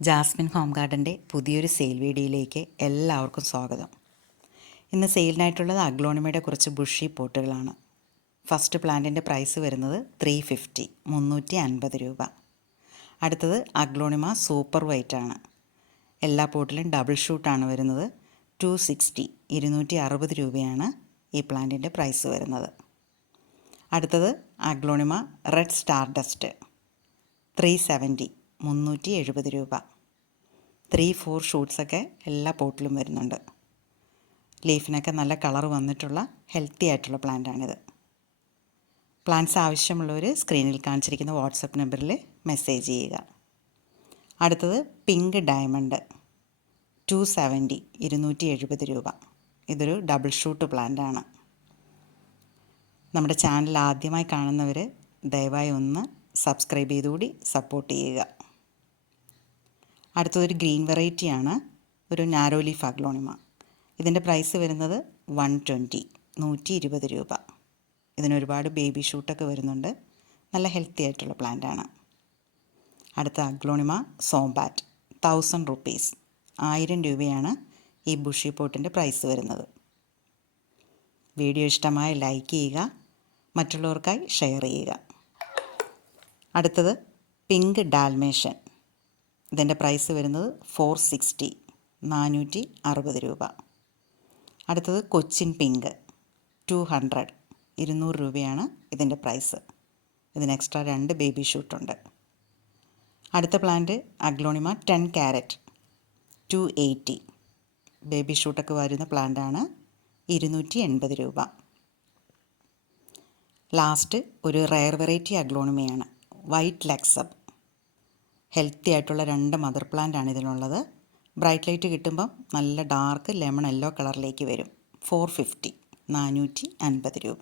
Jasmine home ഗാർഡൻ്റെ പുതിയൊരു sale വീഡിയോയിലേക്ക് എല്ലാവർക്കും സ്വാഗതം. ഇന്ന് സെയിലിനായിട്ടുള്ളത് അഗ്ലോണിമയുടെ കുറച്ച് ബുഷി പോട്ടുകളാണ്. ഫസ്റ്റ് പ്ലാന്റിൻ്റെ പ്രൈസ് വരുന്നത് 350 350 രൂപ. അടുത്തത് അഗ്ലോണിമ സൂപ്പർ വൈറ്റ് ആണ്. എല്ലാ പോട്ടിലും ഡബിൾ ഷൂട്ടാണ് വരുന്നത്. 260 260 രൂപയാണ് ഈ പ്ലാന്റിൻ്റെ പ്രൈസ് വരുന്നത്. അടുത്തത് അഗ്ലോണിമ റെഡ് സ്റ്റാർ ഡസ്റ്റ് 370 370 രൂപ. 3-4 ഷൂട്ട്സൊക്കെ എല്ലാ പോട്ടിലും വരുന്നുണ്ട്. ലീഫിനൊക്കെ നല്ല കളർ വന്നിട്ടുള്ള ഹെൽത്തി ആയിട്ടുള്ള പ്ലാന്റാണിത്. പ്ലാന്റ്സ് ആവശ്യമുള്ളവർ സ്ക്രീനിൽ കാണിച്ചിരിക്കുന്ന വാട്സപ്പ് നമ്പറിൽ മെസ്സേജ് ചെയ്യുക. അടുത്തത് പിങ്ക് ഡയമണ്ട് 270 270 രൂപ. ഇതൊരു ഡബിൾ ഷൂട്ട് പ്ലാന്റാണ്. നമ്മുടെ ചാനൽ ആദ്യമായി കാണുന്നവർ ദയവായി ഒന്ന് സബ്സ്ക്രൈബ് ചെയ്തുകൂടി സപ്പോർട്ട് ചെയ്യുക. അടുത്തതൊരു ഗ്രീൻ വെറൈറ്റിയാണ്, ഒരു നാരോ ലീഫ് അഗ്ലോണിമ. ഇതിൻ്റെ പ്രൈസ് വരുന്നത് 120 120 രൂപ. ഇതിനൊരുപാട് ബേബി ഷൂട്ടൊക്കെ വരുന്നുണ്ട്. നല്ല ഹെൽത്തി ആയിട്ടുള്ള പ്ലാന്റാണ്. അടുത്ത അഗ്ലോണിമ സോംബാറ്റ് 1000 റുപ്പീസ് 1000 രൂപയാണ് ഈ ബുഷി പോട്ടിൻ്റെ പ്രൈസ് വരുന്നത്. വീഡിയോ ഇഷ്ടമായി ലൈക്ക് ചെയ്യുക, മറ്റുള്ളവർക്കായി ഷെയർ ചെയ്യുക. അടുത്തത് പിങ്ക് ഡാൽമേഷൻ. ഇതിൻ്റെ പ്രൈസ് വരുന്നത് 460 460 രൂപ. അടുത്തത് കൊച്ചിൻ പിങ്ക് 200 200 രൂപയാണ് ഇതിൻ്റെ പ്രൈസ്. ഇതിന് എക്സ്ട്രാ 2 ബേബി ഷൂട്ടുണ്ട്. അടുത്ത പ്ലാന്റ് അഗ്ലോണിമ 10 ക്യാരറ്റ് 280. ബേബി ഷൂട്ടൊക്കെ വരുന്ന പ്ലാന്റാണ്. 280 രൂപ. ലാസ്റ്റ് ഒരു റെയർ വെറൈറ്റി അഗ്ലോണിമയാണ്, വൈറ്റ് ലക്സബ്. ഹെൽത്തി ആയിട്ടുള്ള 2 മദർ പ്ലാന്റ് ആണ് ഇതിനുള്ളത്. ബ്രൈറ്റ് ലൈറ്റ് കിട്ടുമ്പം നല്ല ഡാർക്ക് ലെമൺ യെല്ലോ കളറിലേക്ക് വരും. 450 450 രൂപ.